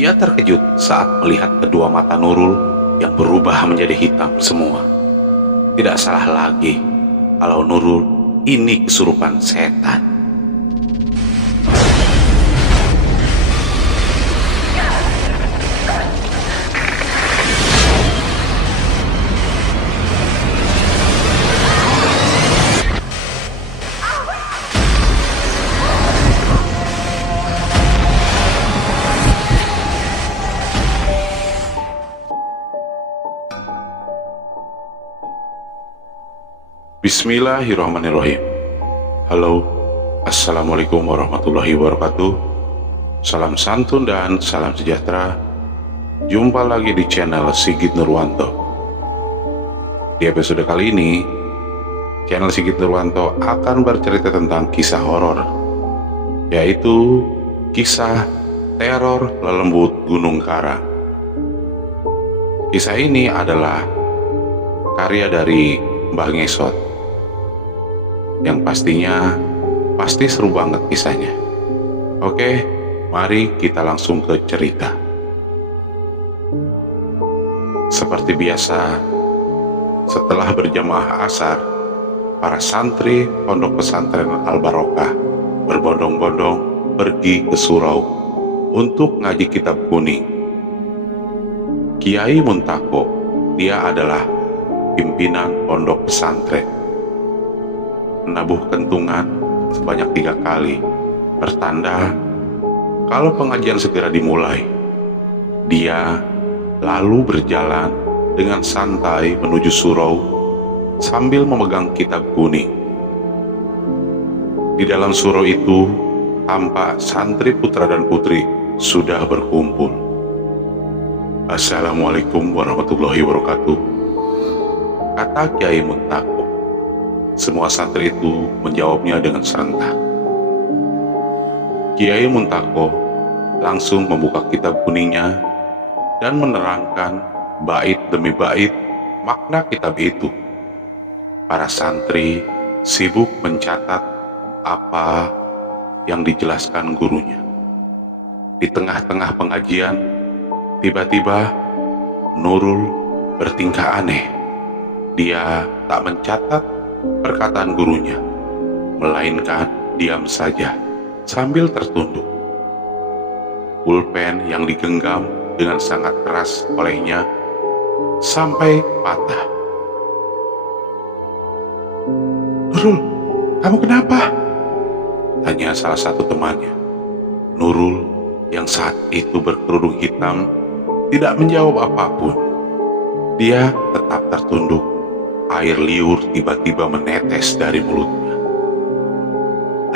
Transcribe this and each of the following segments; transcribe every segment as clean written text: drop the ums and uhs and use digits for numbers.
Ia terkejut saat melihat kedua mata Nurul yang berubah menjadi hitam semua. Tidak salah lagi kalau Nurul ini kesurupan setan. Bismillahirrahmanirrahim. Halo, Assalamualaikum warahmatullahi wabarakatuh. Salam santun dan salam sejahtera. Jumpa lagi di channel Sigit Nurwanto. Di episode kali ini, channel Sigit Nurwanto akan bercerita tentang kisah horor, yaitu kisah teror lelembut Gunung Karang. Kisah ini adalah karya dari Mbah Ngesot, yang pastinya pasti seru banget kisahnya. Oke, mari kita langsung ke cerita. Seperti biasa, setelah berjamaah asar, para santri pondok pesantren Al-Barokah berbondong-bondong pergi ke surau untuk ngaji kitab kuning. Kiai Muntako, dia adalah pimpinan pondok pesantren, menabuh kentungan sebanyak 3 kali, pertanda kalau pengajian segera dimulai. Dia lalu berjalan dengan santai menuju surau sambil memegang kitab kuning. Di dalam surau itu tampak santri putra dan putri sudah berkumpul. Assalamualaikum warahmatullahi wabarakatuh, kata Kiai Muntako. Semua santri itu menjawabnya dengan serentak. Kiai Muntako langsung membuka kitab kuningnya dan menerangkan bait demi bait makna kitab itu. Para santri sibuk mencatat apa yang dijelaskan gurunya. Di tengah-tengah pengajian, tiba-tiba Nurul bertingkah aneh. Dia tak mencatat perkataan gurunya, melainkan diam saja sambil tertunduk. Pulpen yang digenggam dengan sangat keras olehnya sampai patah. "Nurul, kamu kenapa?" tanya salah satu temannya. Nurul yang saat itu berkerudung hitam tidak menjawab apapun. Dia tetap tertunduk. Air liur tiba-tiba menetes dari mulutnya.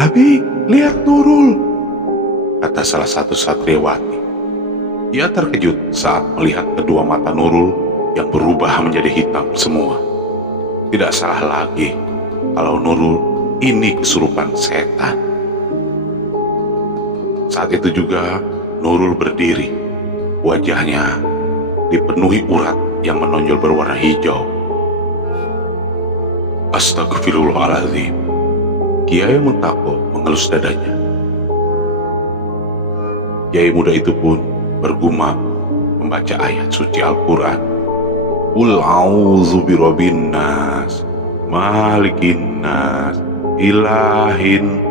"Abi, lihat Nurul," kata salah satu satriwati. Ia terkejut saat melihat kedua mata Nurul yang berubah menjadi hitam semua. Tidak salah lagi kalau Nurul ini kesurupan setan. Saat itu juga Nurul berdiri. Wajahnya dipenuhi urat yang menonjol berwarna hijau. Astagfirullahaladzim. Kiai Muntako mengelus dadanya. Kiai muda itu pun bergumam membaca ayat suci Al-Quran. Qul a'udzu birabbin nas, malikin nas, ilahin.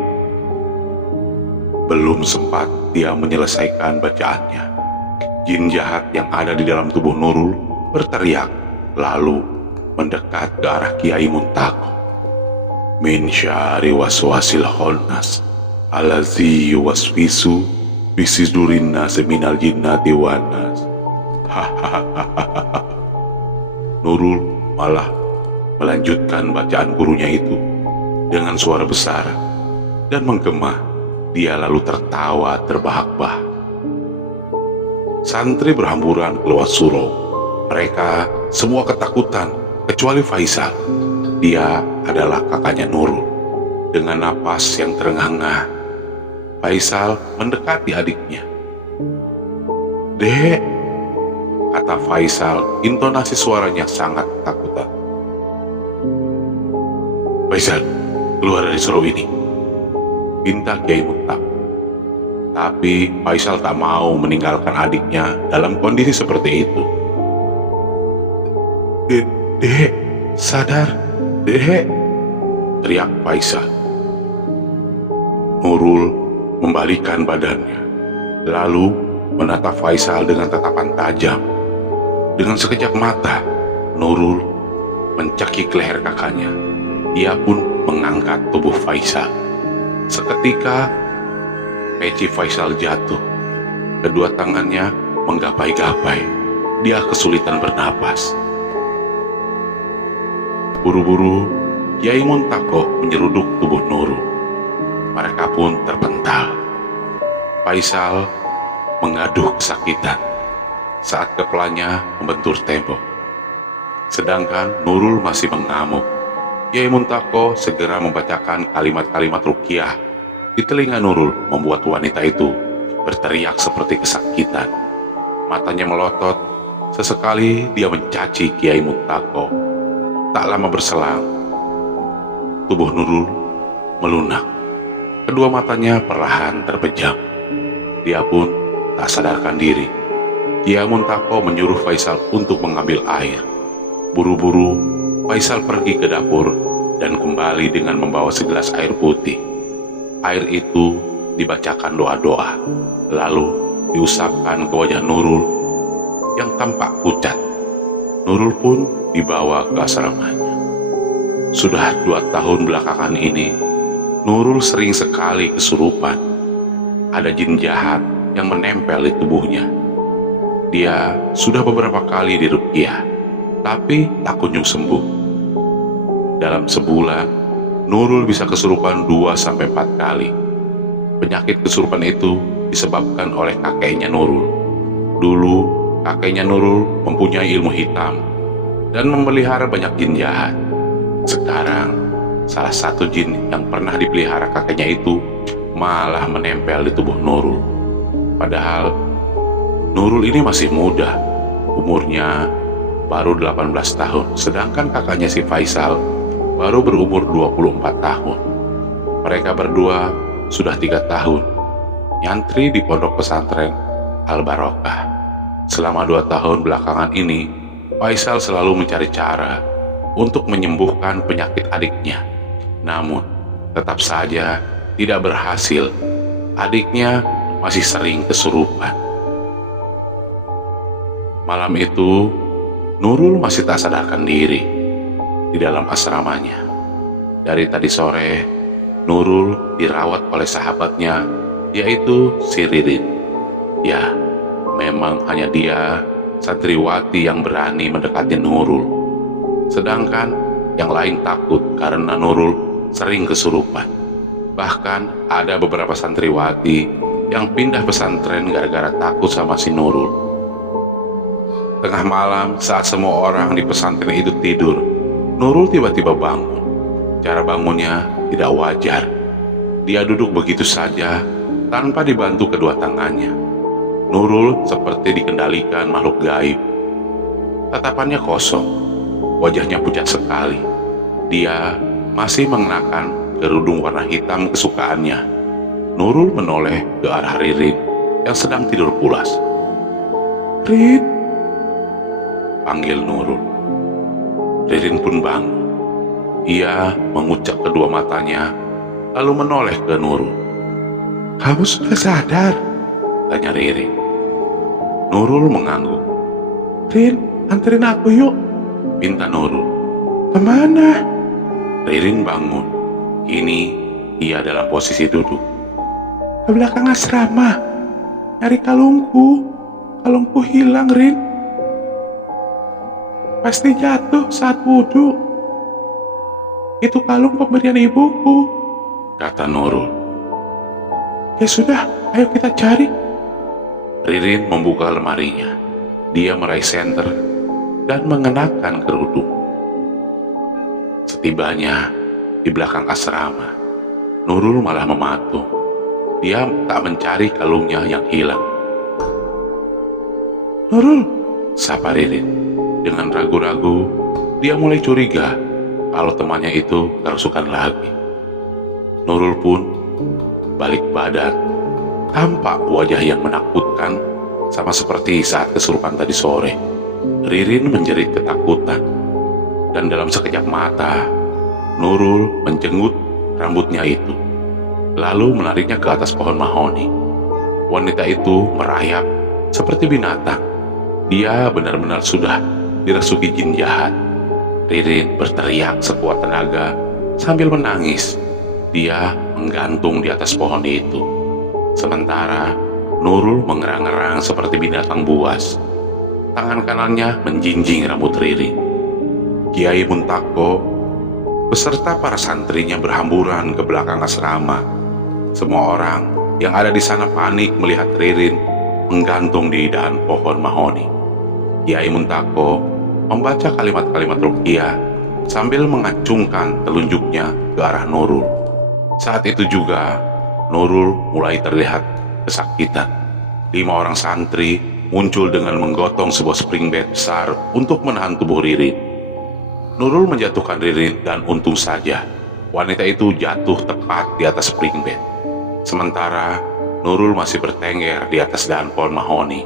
Belum sempat dia menyelesaikan bacaannya, jin jahat yang ada di dalam tubuh Nurul berteriak, lalu mendekat ke arah Kiai Muntako. Min syari waswasil khannas allazi yuwaswisu bisudurin nas minal jinnati wan nas. Nurul malah melanjutkan bacaan gurunya itu dengan suara besar dan menggema. Dia lalu tertawa terbahak-bahak. Santri berhamburan keluar surau. Mereka semua ketakutan kecuali Faisal. Dia adalah kakaknya Nurul. Dengan napas yang terengah-engah, Faisal mendekati adiknya. "Dek," kata Faisal, intonasi suaranya sangat ketakutan. "Faisal, keluar dari surau ini," pinta Kiai Muntako. Tapi Faisal tak mau meninggalkan adiknya dalam kondisi seperti itu. Dek, sadar, Dek, teriak Faisal. Nurul membalikan badannya, lalu menatap Faisal dengan tatapan tajam. Dengan sekejap mata, Nurul mencekik leher kakaknya. Ia pun mengangkat tubuh Faisal. Seketika, peci Faisal jatuh. Kedua tangannya menggapai-gapai. Dia kesulitan bernapas. Buru-buru, Kiai Muntako menyeruduk tubuh Nurul. Mereka pun terpental. Faisal mengaduh kesakitan saat kepalanya membentur tembok. Sedangkan Nurul masih mengamuk. Kiai Muntako segera membacakan kalimat-kalimat ruqyah di telinga Nurul, membuat wanita itu berteriak seperti kesakitan. Matanya melotot. Sesekali dia mencaci Kiai Muntako. Tak lama berselang, tubuh Nurul melunak. Kedua matanya perlahan terpejam. Dia pun tak sadarkan diri. Kiai Muntako menyuruh Faisal untuk mengambil air. Buru-buru, Faisal pergi ke dapur dan kembali dengan membawa segelas air putih. Air itu dibacakan doa-doa, lalu diusapkan ke wajah Nurul yang tampak pucat. Nurul pun dibawa ke asramanya. Sudah 2 tahun belakangan ini, Nurul sering sekali kesurupan. Ada jin jahat yang menempel di tubuhnya. Dia sudah beberapa kali diruqyah, tapi tak kunjung sembuh. Dalam sebulan, Nurul bisa kesurupan 2-4 kali. Penyakit kesurupan itu disebabkan oleh kakeknya Nurul. Dulu, kakeknya Nurul mempunyai ilmu hitam dan memelihara banyak jin jahat. Sekarang, salah satu jin yang pernah dipelihara kakeknya itu malah menempel di tubuh Nurul. Padahal Nurul ini masih muda, umurnya baru 18 tahun, sedangkan kakaknya si Faisal baru berumur 24 tahun. Mereka berdua sudah 3 tahun nyantri di pondok pesantren Al-Barokah. Selama 2 tahun belakangan ini, Faisal selalu mencari cara untuk menyembuhkan penyakit adiknya. Namun, tetap saja tidak berhasil. Adiknya masih sering kesurupan. Malam itu, Nurul masih tak sadarkan diri di dalam asramanya. Dari tadi sore, Nurul dirawat oleh sahabatnya, yaitu si Ririn. Ya, memang hanya dia, santriwati, yang berani mendekati Nurul. Sedangkan yang lain takut karena Nurul sering kesurupan. Bahkan ada beberapa santriwati yang pindah pesantren gara-gara takut sama si Nurul. Tengah malam saat semua orang di pesantren itu tidur, Nurul tiba-tiba bangun. Cara bangunnya tidak wajar. Dia duduk begitu saja tanpa dibantu kedua tangannya. Nurul seperti dikendalikan makhluk gaib. Tatapannya kosong. Wajahnya pucat sekali. Dia masih mengenakan kerudung warna hitam kesukaannya. Nurul menoleh ke arah Ririn yang sedang tidur pulas. "Rin," panggil Nurul. Ririn pun bangun. Ia mengucap kedua matanya, lalu menoleh ke Nurul. "Kamu sudah sadar?" tanya Ririn. Nurul mengangguk. "Rin, anterin aku yuk," pinta Nurul. "Kemana?" Ririn bangun. Kini ia dalam posisi duduk. "Ke belakang asrama, nyari kalungku. Kalungku hilang, Rin. Pasti jatuh saat wudhu. Itu kalung pemberian ibuku," kata Nurul. "Ya sudah, ayo kita cari." Ririn membuka lemarinya. Dia meraih senter dan mengenakan kerudung. Setibanya di belakang asrama, Nurul malah mematung. Dia tak mencari kalungnya yang hilang. "Nurul," sapa Ririn. Dengan ragu-ragu, dia mulai curiga kalau temannya itu kerasukan lagi. Nurul pun balik badan. Tampak wajah yang menakutkan, sama seperti saat kesurupan tadi sore. Ririn menjerit ketakutan, dan dalam sekejap mata, Nurul menjenggut rambutnya itu, lalu menariknya ke atas pohon mahoni. Wanita itu merayap seperti binatang. Dia benar-benar sudah dirasuki jin jahat. Ririn berteriak sekuat tenaga sambil menangis. Dia menggantung di atas pohon itu. Sementara Nurul mengerang-erang seperti binatang buas. Tangan kanannya menjinjing rambut Ririn. Kiai Muntako beserta para santrinya berhamburan ke belakang asrama. Semua orang yang ada di sana panik melihat Ririn menggantung di dahan pohon mahoni. Kiai Muntako membaca kalimat-kalimat ruqyah sambil mengacungkan telunjuknya ke arah Nurul. Saat itu juga Nurul mulai terlihat kesakitan. 5 orang santri muncul dengan menggotong sebuah spring bed besar untuk menahan tubuh Ririn. Nurul menjatuhkan Ririn dan untung saja wanita itu jatuh tepat di atas spring bed. Sementara Nurul masih bertengger di atas dahan pohon mahoni.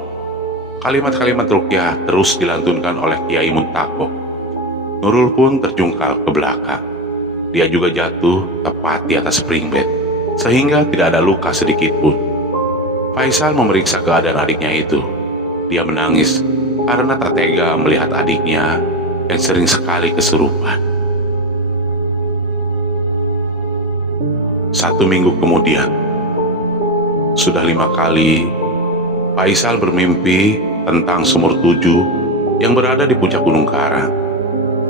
Kalimat-kalimat ruqyah terus dilantunkan oleh Kiai Muntako. Nurul pun terjungkal ke belakang. Dia juga jatuh tepat di atas spring bed, sehingga tidak ada luka sedikit pun. Faisal memeriksa keadaan adiknya itu. Dia menangis karena tak tega melihat adiknya yang sering sekali kesurupan. 1 minggu kemudian, sudah 5 kali Faisal bermimpi tentang sumur 7 yang berada di puncak Gunung Karang.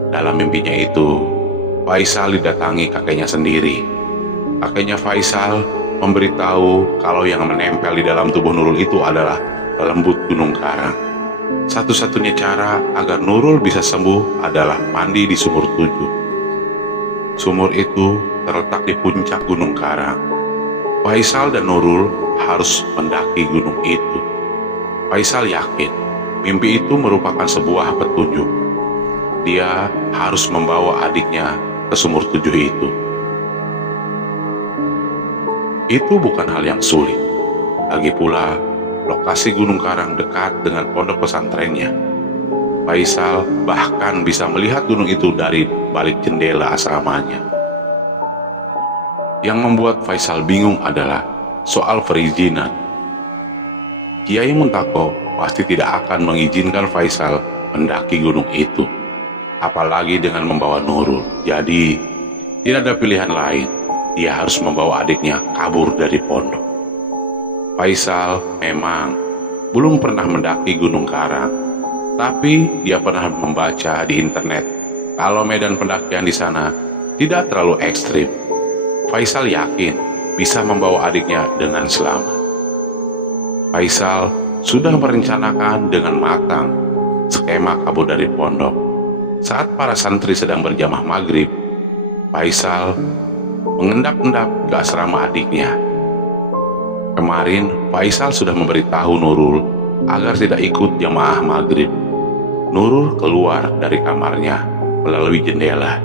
Dalam mimpinya itu, Faisal didatangi kakeknya sendiri. Kakeknya Faisal memberitahu kalau yang menempel di dalam tubuh Nurul itu adalah lembut Gunung Karang. Satu-satunya cara agar Nurul bisa sembuh adalah mandi di sumur 7. Sumur itu terletak di puncak Gunung Karang. Faisal dan Nurul harus mendaki gunung itu. Faisal yakin mimpi itu merupakan sebuah petunjuk. Dia harus membawa adiknya ke sumur 7 itu. Itu bukan hal yang sulit. Lagi pula, lokasi Gunung Karang dekat dengan pondok pesantrennya. Faisal bahkan bisa melihat gunung itu dari balik jendela asramanya. Yang membuat Faisal bingung adalah soal perizinan. Kiai Muntako pasti tidak akan mengizinkan Faisal mendaki gunung itu, apalagi dengan membawa Nurul. Jadi, tidak ada pilihan lain. Dia harus membawa adiknya kabur dari pondok. Faisal memang belum pernah mendaki Gunung Karang, tapi dia pernah membaca di internet kalau medan pendakian di sana tidak terlalu ekstrim. Faisal yakin bisa membawa adiknya dengan selamat. Faisal sudah merencanakan dengan matang skema kabur dari pondok. Saat para santri sedang berjamaah maghrib, Faisal mengendap-endap ke asrama adiknya. Kemarin Faisal sudah memberitahu Nurul agar tidak ikut jamaah maghrib. Nurul keluar dari kamarnya melalui jendela.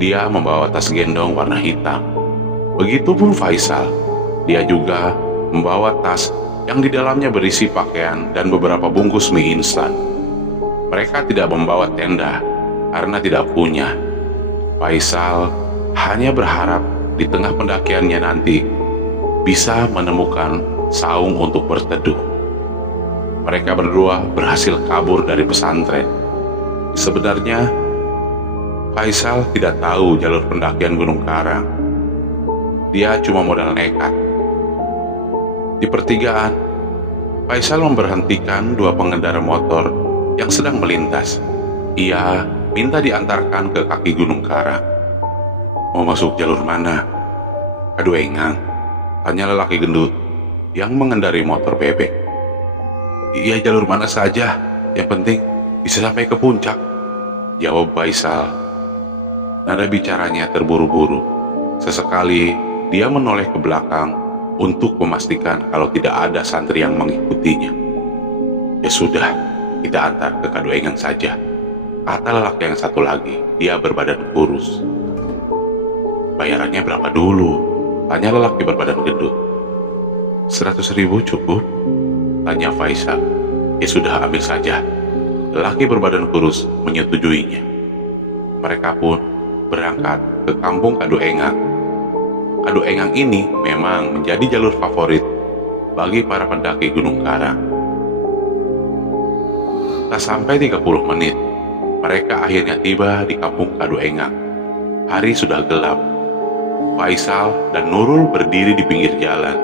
Dia membawa tas gendong warna hitam. Begitupun Faisal. Dia juga membawa tas yang di dalamnya berisi pakaian dan beberapa bungkus mie instan. Mereka tidak membawa tenda karena tidak punya. Faisal hanya berharap di tengah pendakiannya nanti bisa menemukan saung untuk berteduh. Mereka berdua berhasil kabur dari pesantren. Sebenarnya Faisal tidak tahu jalur pendakian Gunung Karang. Dia cuma modal nekat. Di pertigaan, Faisal memberhentikan 2 pengendara motor yang sedang melintas. Ia minta diantarkan ke kaki Gunung Karang. Mau masuk jalur mana? Aduh engang, tanya lelaki gendut yang mengendari motor bebek. Iya, jalur mana saja, yang penting bisa sampai ke puncak, jawab Faisal. Nada bicaranya terburu-buru. Sesekali dia menoleh ke belakang untuk memastikan kalau tidak ada santri yang mengikutinya. Ya sudah, kita antar ke Kadu Engang saja, kata lelaki yang satu lagi. Dia berbadan kurus. Bayarannya berapa dulu? Tanya lelaki berbadan gendut. 100.000 cukup? Tanya Faisal. Ya sudah, ambil saja. Lelaki berbadan kurus menyetujuinya. Mereka pun berangkat ke kampung Kadu Engang. Kadu Engang ini memang menjadi jalur favorit bagi para pendaki Gunung Karang. Tak sampai 30 menit, mereka akhirnya tiba di kampung Kadu Engang. Hari sudah gelap. Faisal dan Nurul berdiri di pinggir jalan.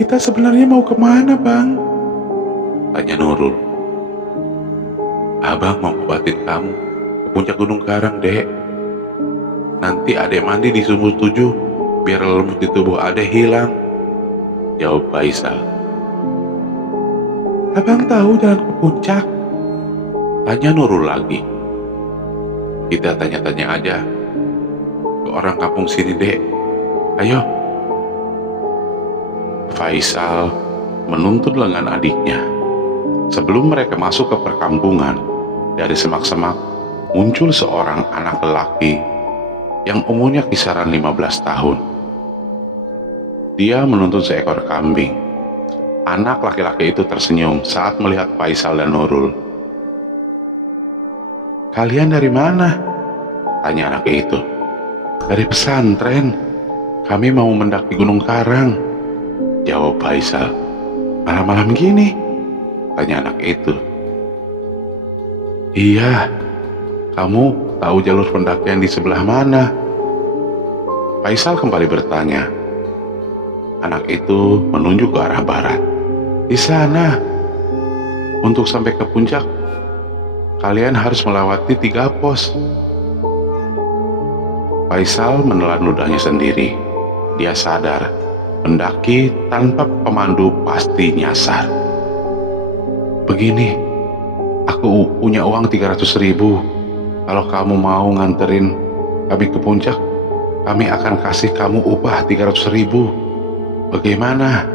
Kita sebenarnya mau kemana, Bang? Tanya Nurul. Abang mau obatin kamu ke puncak Gunung Karang, Dek. Nanti adek mandi di sumur 7 biar lemut di tubuh adek hilang, jawab Faisal. Abang tahu jalan ke puncak? Tanya Nurul lagi. Kita tanya-tanya aja ke orang kampung sini, Dek. Ayo. Faisal menuntun lengan adiknya. Sebelum mereka masuk ke perkampungan, dari semak-semak muncul seorang anak lelaki yang umurnya kisaran 15 tahun. Dia menuntun seekor kambing. Anak laki-laki itu tersenyum saat melihat Faisal dan Nurul. Kalian dari mana? Tanya anak itu. Dari pesantren. Kami mau mendaki Gunung Karang, jawab Faisal. Malam-malam gini? Tanya anak itu. Iya, kamu tahu jalur pendakian di sebelah mana? Faisal kembali bertanya. Anak itu menunjuk ke arah barat. Di sana. Untuk sampai ke puncak, kalian harus melewati 3 pos. Faisal menelan ludahnya sendiri. Dia sadar, pendaki tanpa pemandu pasti nyasar. Begini, aku punya uang 300.000. Kalau kamu mau nganterin kami ke puncak, kami akan kasih kamu upah 300.000. Bagaimana?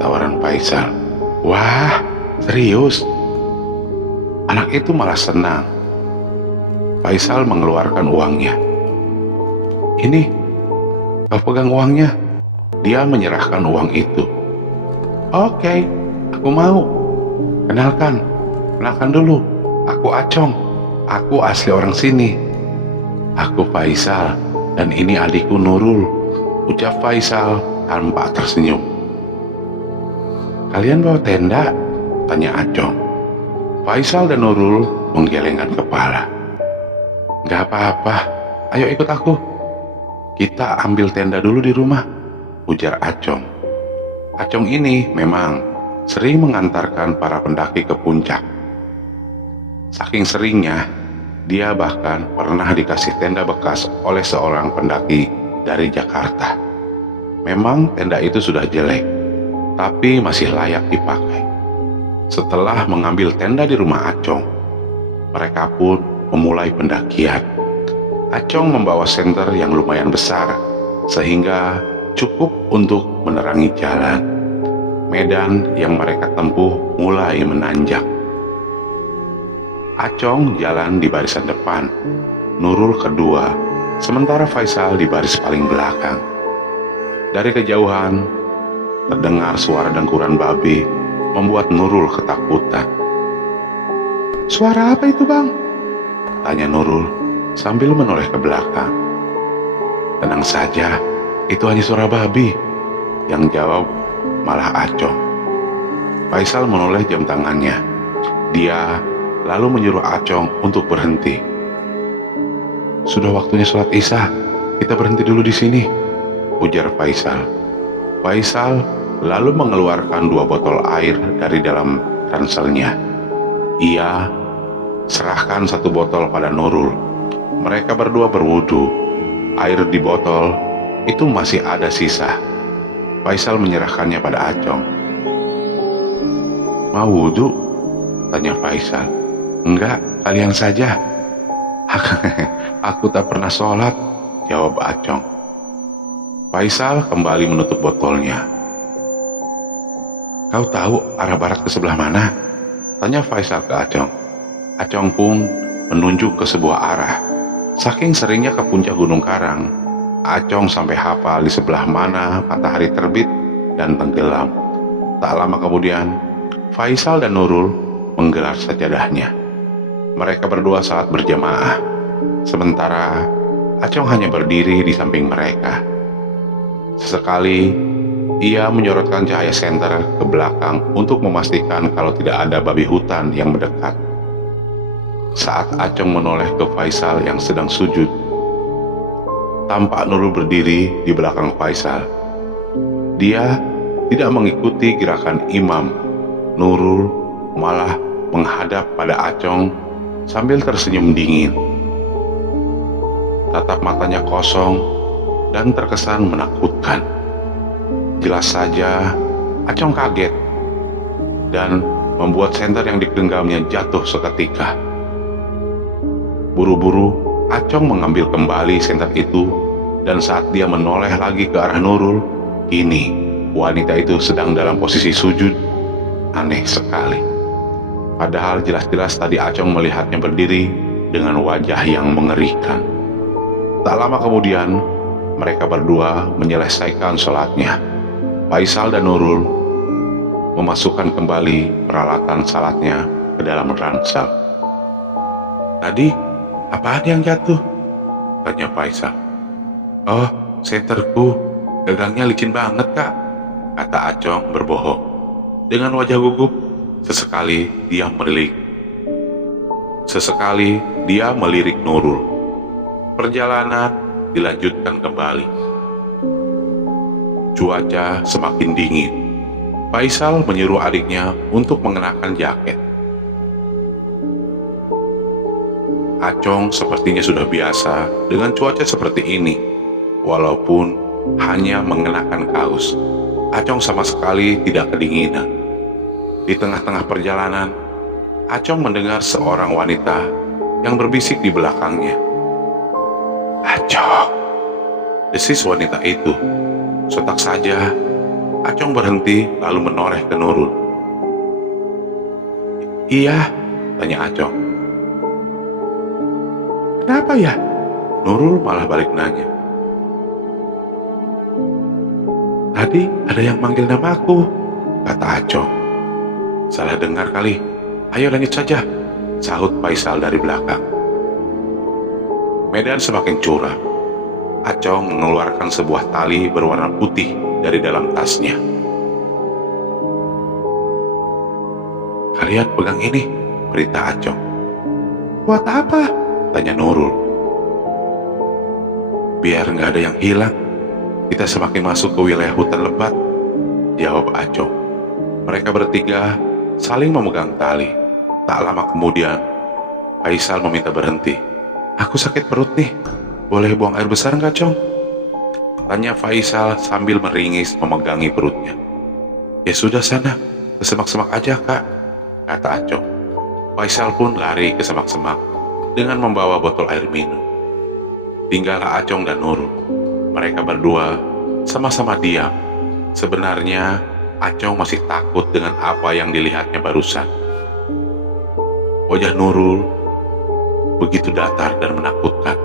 Tawaran Faisal. Wah, serius? Anak itu malah senang. Faisal mengeluarkan uangnya. Ini, kau pegang uangnya. Dia menyerahkan uang itu. Oke, aku mau. Kenalkan dulu. Aku Acong. Aku asli orang sini. Aku Faisal, dan ini adikku Nurul, ucap Faisal tanpa tersenyum. Kalian bawa tenda? Tanya Acong. Faisal dan Nurul menggelengkan kepala. Gak apa-apa, ayo ikut aku. Kita ambil tenda dulu di rumah, ujar Acong. Acong ini memang sering mengantarkan para pendaki ke puncak. Saking seringnya, dia bahkan pernah dikasih tenda bekas oleh seorang pendaki dari Jakarta. Memang tenda itu sudah jelek, tapi masih layak dipakai. Setelah mengambil tenda di rumah Acong, mereka pun memulai pendakian. Acong membawa senter yang lumayan besar, sehingga cukup untuk menerangi jalan. Medan yang mereka tempuh mulai menanjak. Acong jalan di barisan depan, Nurul kedua, sementara Faisal di baris paling belakang. Dari kejauhan, terdengar suara dengkuran babi membuat Nurul ketakutan. Suara apa itu, Bang? Tanya Nurul sambil menoleh ke belakang. Tenang saja, itu hanya suara babi, yang jawab malah Acong. Faisal menoleh jam tangannya. Dia lalu menyuruh Acong untuk berhenti. Sudah waktunya sholat Isya, kita berhenti dulu di sini, ujar Faisal. Faisal lalu mengeluarkan 2 botol air dari dalam ranselnya. Ia serahkan 1 botol pada Nurul. Mereka berdua berwudu. Air di botol itu masih ada sisa. Faisal menyerahkannya pada Acong. Mau wudu? Tanya Faisal. Enggak, kalian saja. Aku tak pernah sholat, jawab Acong. Faisal kembali menutup botolnya. Kau tahu arah barat ke sebelah mana? Tanya Faisal ke Acong. Acong pun menunjuk ke sebuah arah. Saking seringnya ke puncak Gunung Karang, Acong sampai hafal di sebelah mana matahari terbit dan tenggelam. Tak lama kemudian, Faisal dan Nurul menggelar sajadahnya. Mereka berdua salat berjamaah, sementara Acong hanya berdiri di samping mereka. Sesekali, ia menyorotkan cahaya senter ke belakang untuk memastikan kalau tidak ada babi hutan yang mendekat. Saat Acong menoleh ke Faisal yang sedang sujud, tampak Nurul berdiri di belakang Faisal. Dia tidak mengikuti gerakan imam. Nurul malah menghadap pada Acong sambil tersenyum dingin. Tatap matanya kosong dan terkesan menakutkan. Jelas saja Acong kaget dan membuat senter yang digenggamnya jatuh seketika. Buru-buru Acong mengambil kembali senter itu, dan saat dia menoleh lagi ke arah Nurul, kini wanita itu sedang dalam posisi sujud. Aneh sekali. Padahal jelas-jelas tadi Acong melihatnya berdiri dengan wajah yang mengerikan. Tak lama kemudian, mereka berdua menyelesaikan sholatnya. Faisal dan Nurul memasukkan kembali peralatan salatnya ke dalam ransel. "Tadi, apaan yang jatuh?" tanya Faisal. "Oh, senterku, gagangnya licin banget, Kak," kata Acong berbohong. Dengan wajah gugup, sesekali dia melirik Nurul. Perjalanan dilanjutkan kembali. Cuaca semakin dingin. Faisal menyuruh adiknya untuk mengenakan jaket. Acong sepertinya sudah biasa dengan cuaca seperti ini. Walaupun hanya mengenakan kaos, Acong sama sekali tidak kedinginan. Di tengah-tengah perjalanan, Acong mendengar seorang wanita yang berbisik di belakangnya. "Acong!" desis wanita itu. Sontak saja, Acong berhenti lalu menoleh ke Nurul. "Iya," tanya Acong. "Kenapa ya?" Nurul malah balik nanya. "Tadi ada yang manggil namaku," kata Acong. "Salah dengar kali. Ayo lanjut saja," sahut Faisal dari belakang. Medan semakin curam. Acong mengeluarkan sebuah tali berwarna putih dari dalam tasnya. "Kalian pegang ini," berita Acong. "Buat apa?" tanya Nurul. "Biar nggak ada yang hilang. Kita semakin masuk ke wilayah hutan lebat," jawab Acong. Mereka bertiga saling memegang tali. Tak lama kemudian, Faisal meminta berhenti. "Aku sakit perut nih. Boleh buang air besar nggak, Cong?" tanya Faisal sambil meringis memegangi perutnya. "Ya sudah sana, ke semak-semak aja, Kak," kata Acong. Faisal pun lari ke semak-semak dengan membawa botol air minum. Tinggallah Acong dan Nurul. Mereka berdua sama-sama diam. Sebenarnya Acong masih takut dengan apa yang dilihatnya barusan. Wajah Nurul begitu datar dan menakutkan.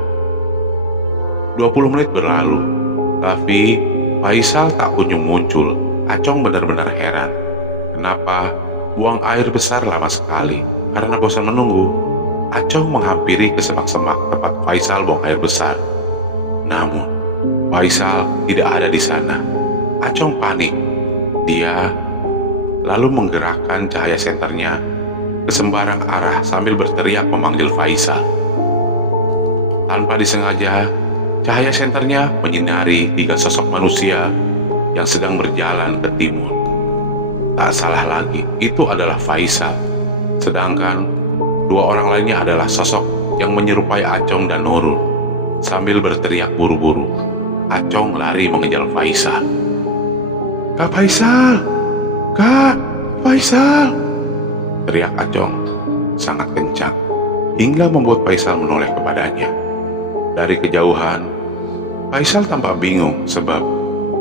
20 menit berlalu, tapi Faisal tak kunjung muncul. Acong benar-benar heran. Kenapa buang air besar lama sekali? Karena bosan menunggu, Acong menghampiri ke semak-semak tempat Faisal buang air besar. Namun, Faisal tidak ada di sana. Acong panik. Dia lalu menggerakkan cahaya senternya ke sembarang arah sambil berteriak memanggil Faisal. Tanpa disengaja, cahaya senternya menyinari 3 sosok manusia yang sedang berjalan ke timur. Tak salah lagi, itu adalah Faisal. Sedangkan 2 orang lainnya adalah sosok yang menyerupai Acong dan Nurul. Sambil berteriak buru-buru, Acong lari mengejar Faisal. "Kak Faisal! Kak Faisal!" teriak Acong sangat kencang hingga membuat Faisal menoleh kepadanya. Dari kejauhan, Faisal tampak bingung sebab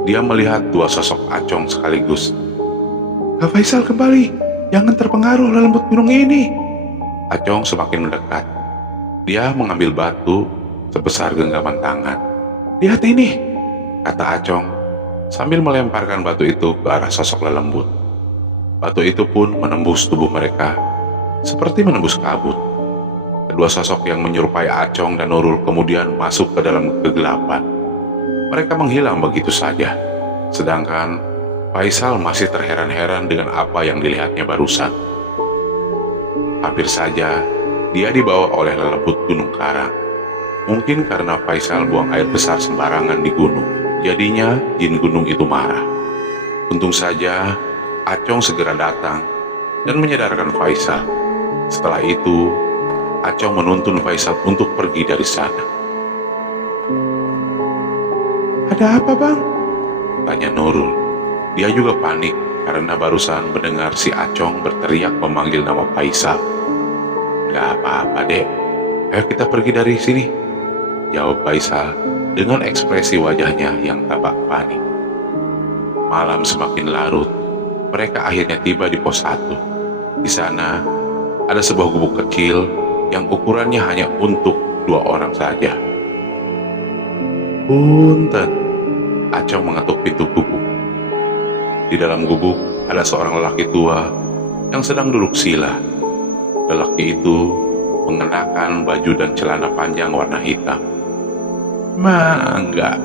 dia melihat 2 sosok Acong sekaligus. "Kak Faisal kembali, jangan terpengaruh oleh lembut gunung ini." Acong semakin mendekat. Dia mengambil batu sebesar genggaman tangan. "Lihat ini," kata Acong sambil melemparkan batu itu ke arah sosok lelembut. Batu itu pun menembus tubuh mereka seperti menembus kabut. Kedua sosok yang menyerupai Acong dan Nurul kemudian masuk ke dalam kegelapan. Mereka menghilang begitu saja, sedangkan Faisal masih terheran-heran dengan apa yang dilihatnya barusan. Hampir saja dia dibawa oleh lelembut gunung karang. Mungkin karena Faisal buang air besar sembarangan di gunung, jadinya jin gunung itu marah. Untung saja Acong segera datang dan menyadarkan Faisal. Setelah itu Acong menuntun Faisal untuk pergi dari sana. "Ada apa, Bang?" tanya Nurul. Dia juga panik karena barusan mendengar si Acong berteriak memanggil nama Faisal. "Gak apa-apa, Dek. Ayo kita pergi dari sini," jawab Faisal dengan ekspresi wajahnya yang tampak panik. Malam semakin larut. Mereka akhirnya tiba di pos 1. Di sana ada sebuah gubuk kecil yang ukurannya hanya untuk 2 orang saja. "Punten," Acong mengetuk pintu gubuk. Di dalam gubuk ada seorang lelaki tua yang sedang duduk sila. Lelaki itu mengenakan baju dan celana panjang warna hitam. "Mangga,"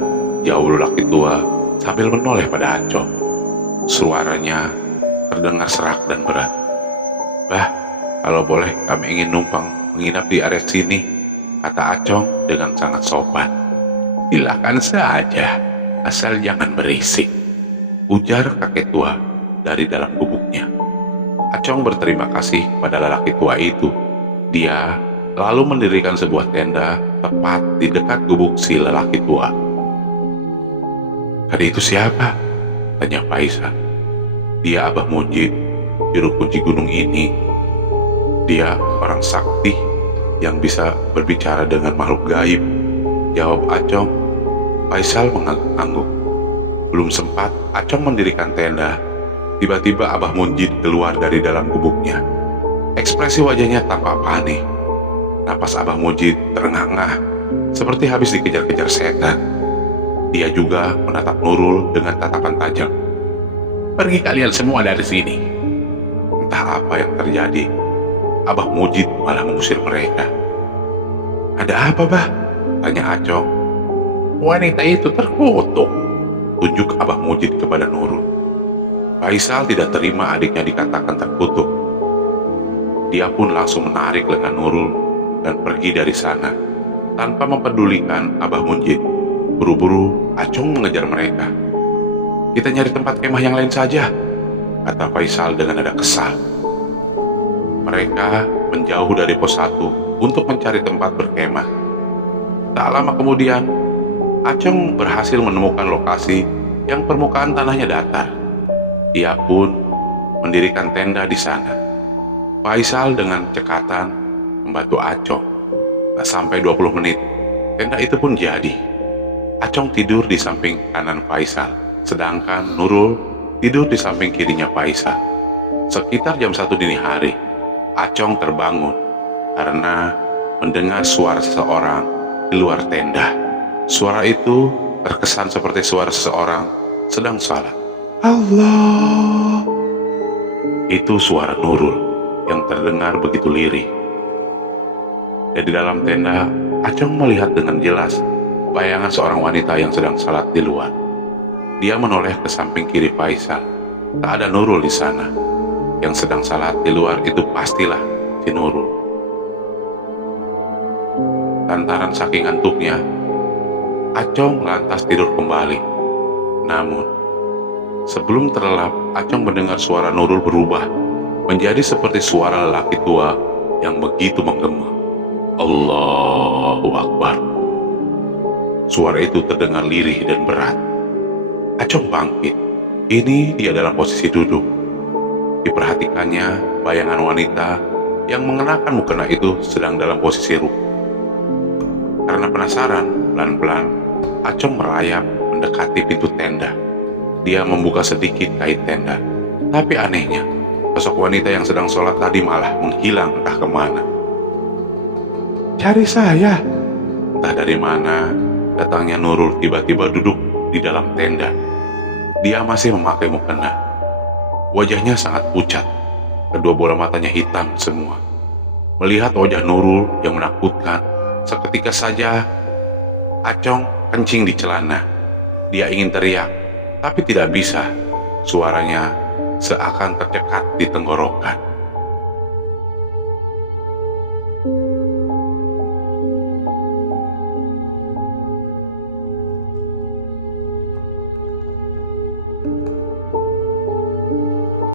jawab lelaki tua sambil menoleh pada Acong. Suaranya terdengar serak dan berat. "Bah, kalau boleh kami ingin numpang menginap di area sini," kata Acong dengan sangat sopan. "Silakan saja, asal jangan berisik," ujar kakek tua dari dalam gubuknya. Acong berterima kasih pada lelaki tua itu. Dia lalu mendirikan sebuah tenda tepat di dekat gubuk si lelaki tua. "Tadi itu siapa?" tanya Faisal. "Dia Abah Munjid, juru kunci gunung ini. Dia orang sakti yang bisa berbicara dengan makhluk gaib," jawab Acong. Faisal mengangguk-angguk. Belum sempat Acong mendirikan tenda, tiba-tiba Abah Munjid keluar dari dalam gubuknya. Ekspresi wajahnya tampak panik. Napas Abah Munjid terengah-engah, seperti habis dikejar-kejar setan. Dia juga menatap Nurul dengan tatapan tajam. "Pergi kalian semua dari sini." Entah apa yang terjadi, Abah Munjid malah mengusir mereka. "Ada apa, Bah?" tanya Acong. "Wanita itu terkutuk," tunjuk Abah Munjid kepada Nurul. Faisal tidak terima adiknya dikatakan terkutuk. Dia pun langsung menarik lengan Nurul dan pergi dari sana tanpa mempedulikan Abah Munjid. Buru-buru Acong mengejar mereka. "Kita nyari tempat kemah yang lain saja," kata Faisal dengan nada kesal. Mereka menjauh dari pos 1 untuk mencari tempat berkemah. Tak lama kemudian, Acong berhasil menemukan lokasi yang permukaan tanahnya datar. Dia pun mendirikan tenda di sana. Faisal dengan cekatan membantu Acong. Tak sampai 20 menit, tenda itu pun jadi. Acong tidur di samping kanan Faisal, sedangkan Nurul tidur di samping kirinya Faisal. Sekitar jam 1 dini hari, Acong terbangun karena mendengar suara seseorang di luar tenda. Suara itu terkesan seperti suara seseorang sedang salat. "Allah!" Itu suara Nurul yang terdengar begitu lirih. Dan di dalam tenda, Acong melihat dengan jelas bayangan seorang wanita yang sedang salat di luar. Dia menoleh ke samping kiri Faisal. Tak ada Nurul di sana. Yang sedang salat di luar itu pastilah si Nurul. Lantaran saking ngantuknya, Acong lantas tidur kembali. Namun, sebelum terlelap, Acong mendengar suara Nurul berubah menjadi seperti suara lelaki tua yang begitu menggema. "Allahu Akbar." Suara itu terdengar lirih dan berat. Acong bangkit. Ini dia dalam posisi duduk. Diperhatikannya, bayangan wanita yang mengenakan mukena itu sedang dalam posisi ruku. Karena penasaran, pelan-pelan Acong merayap mendekati pintu tenda. Dia membuka sedikit kait tenda. Tapi anehnya, sosok wanita yang sedang sholat tadi malah menghilang entah kemana. "Cari saya!" Entah dari mana datangnya Nurul tiba-tiba duduk di dalam tenda. Dia masih memakai mukena. Wajahnya sangat pucat, kedua bola matanya hitam semua. Melihat wajah Nurul yang menakutkan, seketika saja Acong kencing di celana. Dia ingin teriak, tapi tidak bisa. Suaranya seakan tercekat di tenggorokan.